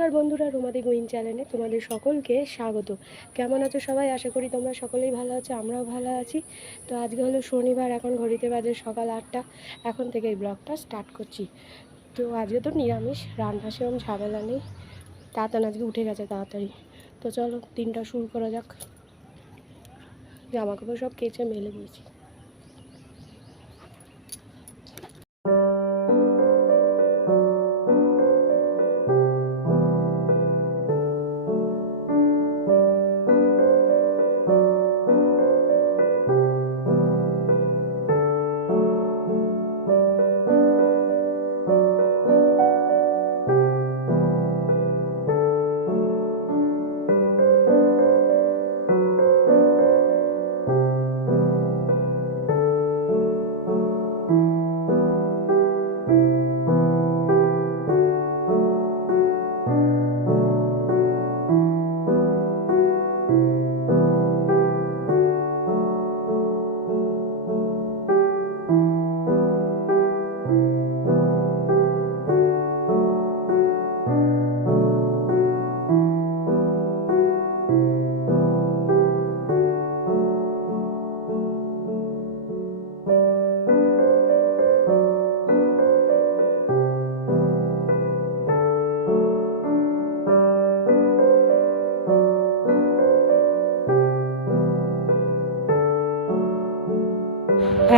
নমস্কার বন্ধুরা, রুমাদি গুইন চ্যানেলে তোমাদের সকলকে স্বাগত। কেমন আছো সবাই? আশা করি তোমরা সকলেই ভালো আছো, আমরাও ভালো আছি। তো আজকে হলো শনিবার, এখন ঘড়িতে বাজে সকাল 8টা। এখন থেকে এই ব্লগটা স্টার্ট করছি। তো আজকে তো নিরামিষ, রান্না সেরকম ঝামেলা নেই। তাড়াতাড়ি আজকে উঠে গেছে তাড়াতাড়ি। তো চলো দিনটা শুরু করা যাক। জামা কাপড় সব কেচে মেলে দিয়েছি।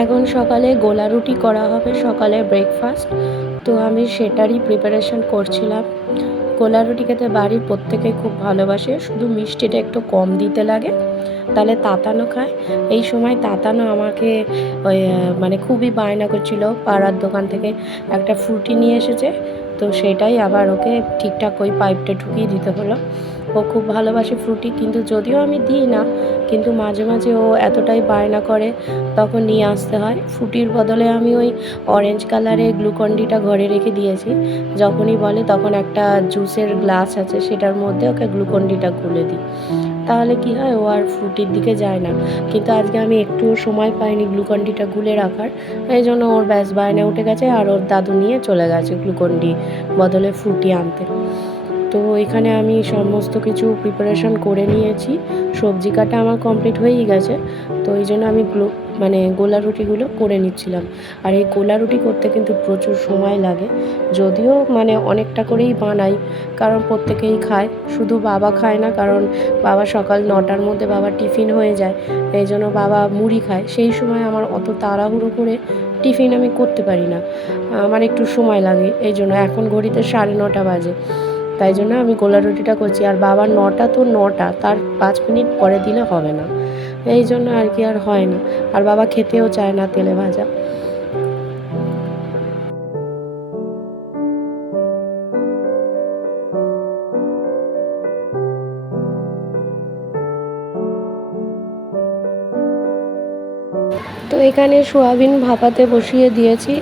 এখন সকালে গোলা রুটি করা হবে, সকালে ব্রেকফাস্ট। তো আমি সেটারই প্রিপারেশন করছিলাম। গোলা রুটি খেতে বাড়ির প্রত্যেকে খুব ভালোবাসে, শুধু মিষ্টিটা একটু কম দিতে লাগে, তাহলে তাতানো খায়। এই সময় তাতানো আমাকে মানে খুবই বায়না করছিল। পাড়ার দোকান থেকে একটা ফ্রুটি নিয়ে এসেছে, তো সেটাই আবার ওকে ঠিকঠাক ওই পাইপটা ঢুকিয়ে দিতে হলো। ও খুব ভালোবাসে ফ্রুটি, কিন্তু যদিও আমি দিই না, কিন্তু মাঝে মাঝে ও এতটাই বায়না করে তখন নিয়ে আসতে হয়। ফ্রুটির বদলে আমি ওই অরেঞ্জ কালারের গ্লুকন্ডিটা ঘরে রেখে দিয়েছি। যখনই বলে তখন একটা জুসের গ্লাস আছে, সেটার মধ্যে ওকে গ্লুকন্ডিটা গুলে দিই, তাহলে কি হয়, ও আর ফ্রুটির দিকে যায় না। কিন্তু আজকে আমি একটুও সময় পাইনি গ্লুকন্ডিটা গুলে রাখার, এই জন্য ওর ব্যাস বায়না উঠে গেছে আর ওর দাদু নিয়ে চলে গেছে গ্লুকন্ডি বদলে ফ্রুটি আনতে। তো এখানে আমি সমস্ত কিছু প্রিপারেশন করে নিয়েছি, সবজি কাটা আমার কমপ্লিট হয়েই গেছে। তো এই জন্য আমি গোলা রুটিগুলো করে নিচ্ছিলাম। আর এই গোলা রুটি করতে কিন্তু প্রচুর সময় লাগে, যদিও অনেকটা করেই বানাই, কারণ প্রত্যেকেই খায়, শুধু বাবা খায় না, কারণ বাবা সকাল 9টার মধ্যে বাবার টিফিন হয়ে যায়, এই জন্য বাবা মুড়ি খায়। সেই সময় আমার অত তাড়াহুড়ো করে টিফিন আমি করতে পারি না, আমার একটু সময় লাগে। এই জন্য এখন ঘড়িতে 9:30 বাজে, তাই জন্য আমি গোলা রুটিটা করছি। আর বাবার 9টা তো 9টা, তার 5 মিনিট পরে দিলে হবে না, এই জন্য আর কি আর হয় না। আর বাবা খেতেও চায় না তেলে ভাজা। তো এখানে সোয়াবিন ভাপাতে বসিয়ে দিয়েছি,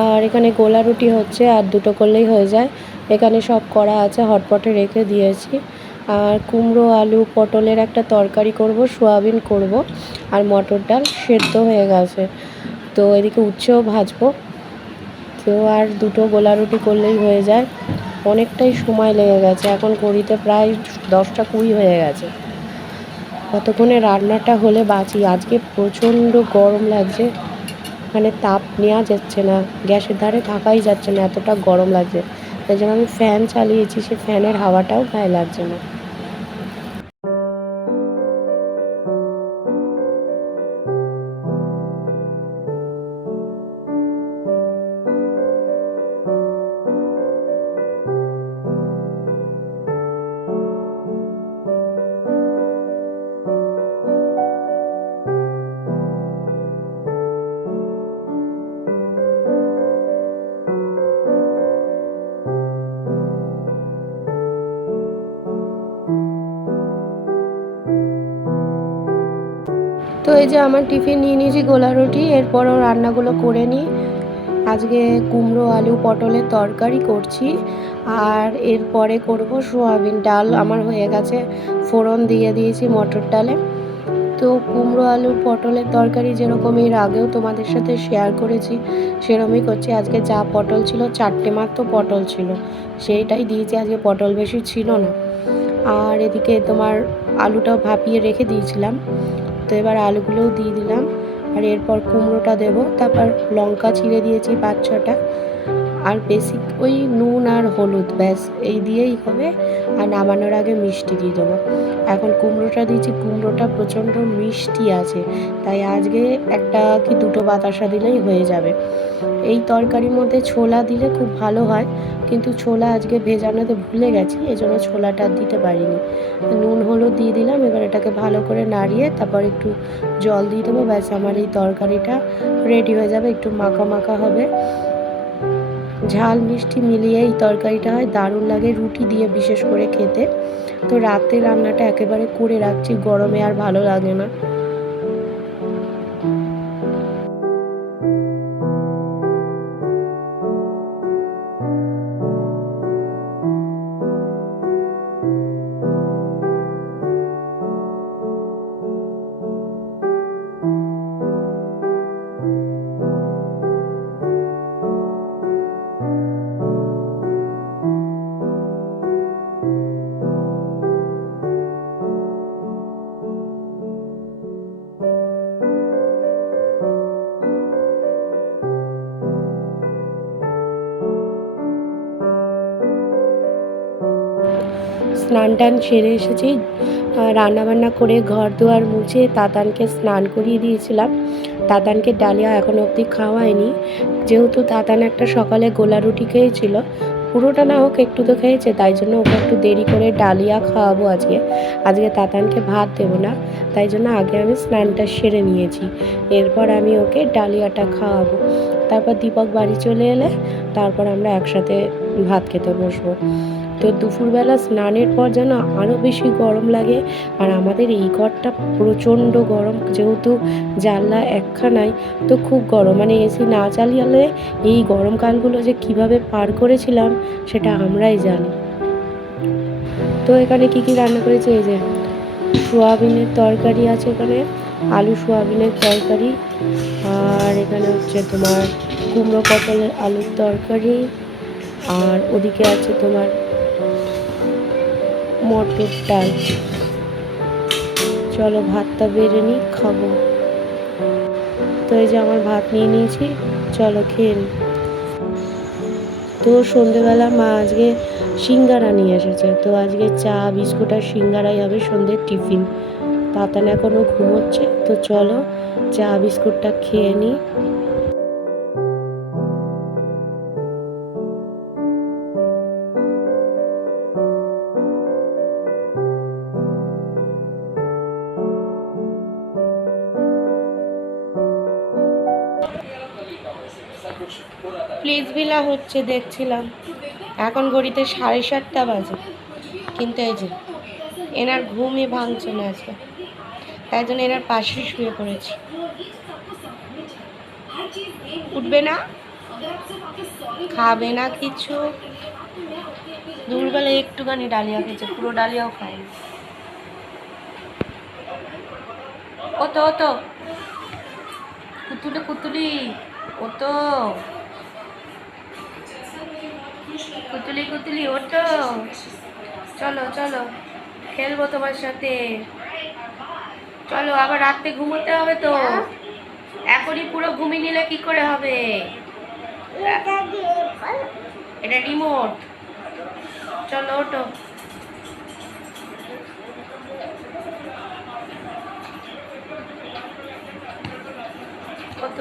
আর এখানে গোলা রুটি হচ্ছে, আর দুটো করলেই হয়ে যায়। এখানে সব করা আছে, হটপটে রেখে দিয়েছি। আর কুমড়ো আলু পটলের একটা তরকারি করব, সোয়াবিন করব, আর মটর ডাল সেদ্ধ হয়ে গেছে। তো এদিকে উচ্ছেও ভাজবো। তো আর দুটো গোলা রুটি করলেই হয়ে যায়। অনেকটাই সময় লেগে গেছে, এখন ঘড়িতে প্রায় 10টা 20 হয়ে গেছে। কতক্ষণে রান্নাটা হলে বাঁচি। আজকে প্রচণ্ড গরম লাগছে, তাপ নেওয়া যাচ্ছে না, গ্যাসের ধারে থাকাই যাচ্ছে না, এতটা গরম লাগছে। তাই জন্য আমি ফ্যান চালিয়েছি, সে ফ্যানের হাওয়াটাও গায়ে লাগছে না। তো এই যে আমার টিফিন নিয়ে নিয়েছি গোলা রুটি, এরপরও রান্নাগুলো করে নিই। আজকে কুমড়ো আলু পটলের তরকারি করছি, আর এরপরে করব সোয়াবিন। ডাল আমার হয়ে গেছে, ফোড়ন দিয়ে দিয়েছি মটর ডালে। তো তো কুমড়ো আলুর পটলের তরকারি যেরকম এর আগেও তোমাদের সাথে শেয়ার করেছি সেরকমই করছি। আজকে যা পটল ছিল 4টে মাত্র পটল ছিল, সেইটাই দিয়েছি। আজকে পটল বেশি ছিল না। আর এদিকে তোমার আলুটাও ভাপিয়ে রেখে দিয়েছিলাম, তো এবার আলুগুলোও দিয়ে দিলাম। আর এরপর কুমড়োটা দেব, তারপর লঙ্কা ছিঁড়ে দিয়েছি 5-6টা। আর বেসিক ওই নুন আর হলুদ, ব্যাস এই দিয়েই হবে। আর নামানোর আগে মিষ্টি দিয়ে দেবো। এখন কুমড়োটা দিয়েছি, কুমড়োটা প্রচণ্ড মিষ্টি আছে, তাই আজকে একটা কি দুটো বাতাসা দিলেই হয়ে যাবে। এই তরকারির মধ্যে ছোলা দিলে খুব ভালো হয়, কিন্তু ছোলা আজকে ভেজানোতে ভুলে গেছি, এই জন্য ছোলাটা দিতে পারিনি। নুন হলুদ দিয়ে দিলাম। এবার এটাকে ভালো করে নাড়িয়ে তারপর একটু জল দিয়ে দেবো। ব্যাস আমার এই তরকারিটা রেডি হয়ে যাবে। একটু মাখা মাখা হবে, ঝাল মিষ্টি মিলিয়ে এই তরকারিটা হয়, দারুণ লাগে রুটি দিয়ে বিশেষ করে খেতে। তো রাতে রান্নাটা একেবারে করে রাখছি, গরমে আর ভালো লাগে না। স্নান টান সেরে এসেছি, রান্নাবান্না করে ঘর দুয়ার মুছে তাতানকে স্নান করিয়ে দিয়েছিলাম। তাতানকে ডালিয়া এখনও অবধি খাওয়ায়নি, যেহেতু তাতান একটা সকালে গোলা রুটি খেয়েছিল, পুরোটা না হোক একটু তো খেয়েছে, তাই জন্য ওকে একটু দেরি করে ডালিয়া খাওয়াবো আজকে। আজকে তাতানকে ভাত দেবো না, তাই জন্য আগে আমি স্নানটা সেরে নিয়েছি। এরপর আমি ওকে ডালিয়াটা খাওয়াবো। তারপর দীপক বাড়ি চলে এলে তারপর আমরা একসাথে ভাত খেতে বসবো। তো দুপুরবেলা স্নানের পর যেন আরও বেশি গরম লাগে। আর আমাদের এই ঘরটা প্রচণ্ড গরম, যেহেতু জানলা একখানাই, তো খুব গরম। মানে এসি না চালিয়ে এই গরমকালগুলো যে কিভাবে পার করেছিলাম সেটা আমরাই জানি। তো এখানে কি কি রান্না করেছি, এই যে সোয়াবিনের তরকারি আছে, এখানে আলু সোয়াবিনের তরকারি। আর এখানে হচ্ছে তোমার কুমড়ো পটলের আলুর তরকারি। আর ওদিকে আছে তোমার মটর ডাল। চলো ভাতটা বেড়ে নিই, খাবো। তো এই যে আমার ভাত নিয়ে নিয়েছি, চলো খেয়ে নিই। তো সন্ধেবেলা মা আজকে সিঙ্গারা নিয়ে এসেছে, তো আজকে চা বিস্কুট আর সিঙ্গারাই হবে সন্ধ্যের টিফিন। তাতান এখনও ঘুমোচ্ছে, তো চলো চা বিস্কুটটা খেয়ে নিই। প্লিজ ভিলা হচ্ছে দেখছিলাম, এখন ঘড়িতে 7:30 বাজে, কিন্তু এই যে এনার ঘুমই ভাঙছে না আজকে, তাই জন্য এনার পাশেই শুয়ে পড়েছি। উঠবে না, খাবে না কিছু। দুপুরবেলা একটুখানি ডালিয়া খেয়েছে, পুরো ডালিয়াও খায়নি। ও তো কুতুলি কুতুলি, ও তো কুতুলি কুতুলি, ও তো চলো চলো খেলবো তোমার সাথে। চলো, আবার রাতে ঘুমোতে হবে তো, এখনই পুরো ঘুমিয়ে নিলে কি করে হবে। এটা রিমোট। চলো ওঠো। কত